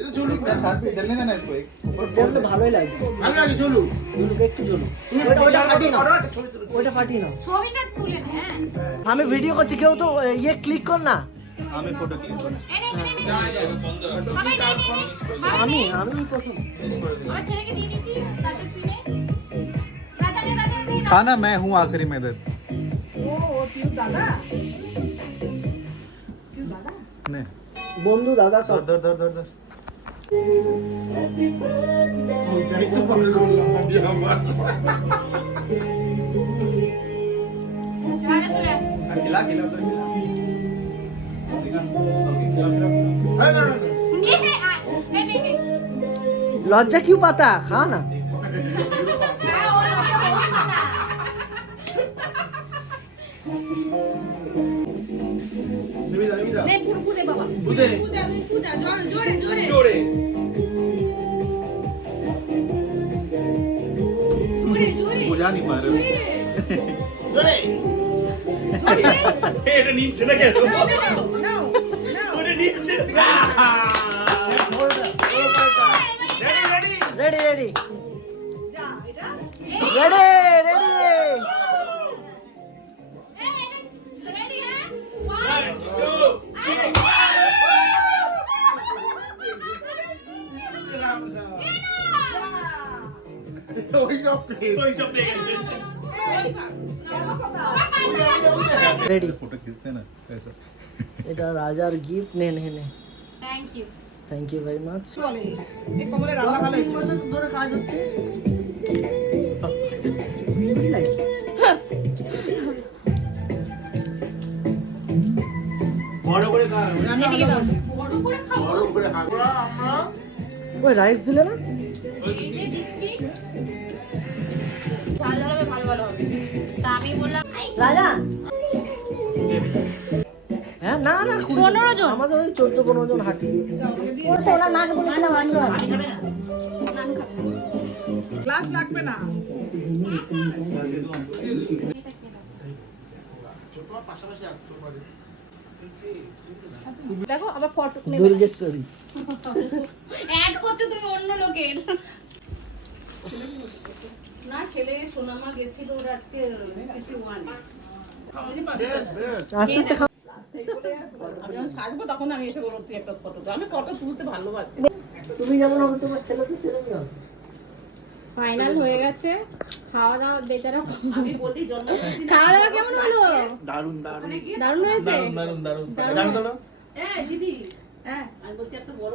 এটা ঝুলুক না, ছাড়বে জ্বলনে দেনা इसको एक ऊपर জ্বললে ভালোই লাগবে। ভালো লাগে ঝুলুক। ঝুলুক একটু ঝুলুক। ওটা ফাটিয়ে নাও। ওটা ফাটিয়ে নাও। ছবিটা তুলে নে। হ্যাঁ আমি ভিডিও করছি, কেউ তো ইয়ে ক্লিক কর না। আমি ফটো ক্লিক করব। আমি প্রথম। আমার ছেলেকে দিয়ে দিছি, তারপর তুই নে। রাজা নে, রাজা নে। खाना मैं हूं आखिरी में इधर। ও পিউ দাদা পিউ দাদা नहीं বন্ধু দাদা সব। धर धर धर धर ऊंचाई तो पकड़ लंबा भी हमारा রাজা চলে আয়। खिला खिला तो खिला अरे ना নিয়ে আয়। নে নে নে। লজ্জা কিউ পাতা, খা না। হ্যাঁ ও লোকে বলি কথা। निविदा নে পুরো পুদে বাবা। बुदे পুদা পুদা জোরে জোরে জোরে। जोड़े জোরে জোরে। बुझा नहीं पा रहे জোরে। जोड़े এটা নিম ছিল কেন নাও নাও ওরে নিম ছিল রেডি রেডি যা এটা রেডি রেডি। রেডি হ্যাঁ? 1 ওই সব প্লে গেছে রেডি। फोटो खींचते ना ऐसा এটা রাজার গিফট। নে নে নে। Thank you. Thank you very much. বলে এই কমলে রান্না ভালো হয়েছে বছর ধরে কাজ হচ্ছে। বড় করে খা এদিকে দাও। বড় করে খাও। বড় করে খা আমরা ওই রাইস দিলে না? এই যে দিচ্ছি। ঝাল ঝাল হবে, ভালো ভালো হবে। তা আমি বললাম রাজা। হ্যাঁ না না 15 জন। আমাদের ওই 14-15 জন হাঁটি। গ্লাস লাগবে না পাশাপাশি আসতে পারে দেখো আবার ফটো নেবে। দুর্গেশ্বরী। অ্যাড করছো তুমি অন্য লোকের। না ছেলে সোনামা গেছিল ওর আজকে সিসি 1 আস্তে আস্তে খাও। আমি যখন সাজবো তখন আমি এসে বলবো তুই একটা ফটো দাও আমি ফটো তুলতে ভালোবাসি তুমি যেমন হবে তোমার ছেলে তো সেরকমই হবে। ফাইনাল হয়ে গেছে। খাওয়া দাওয়া বেচারা। আমি বলি জন্মদিন খাওয়া দাওয়া কেমন হলো? দারুন দারুন দারুণ হয়েছে। দারুন দারুন দারুণ হয়েছে। দিদি হ্যাঁ আমি বলছি একটা বড়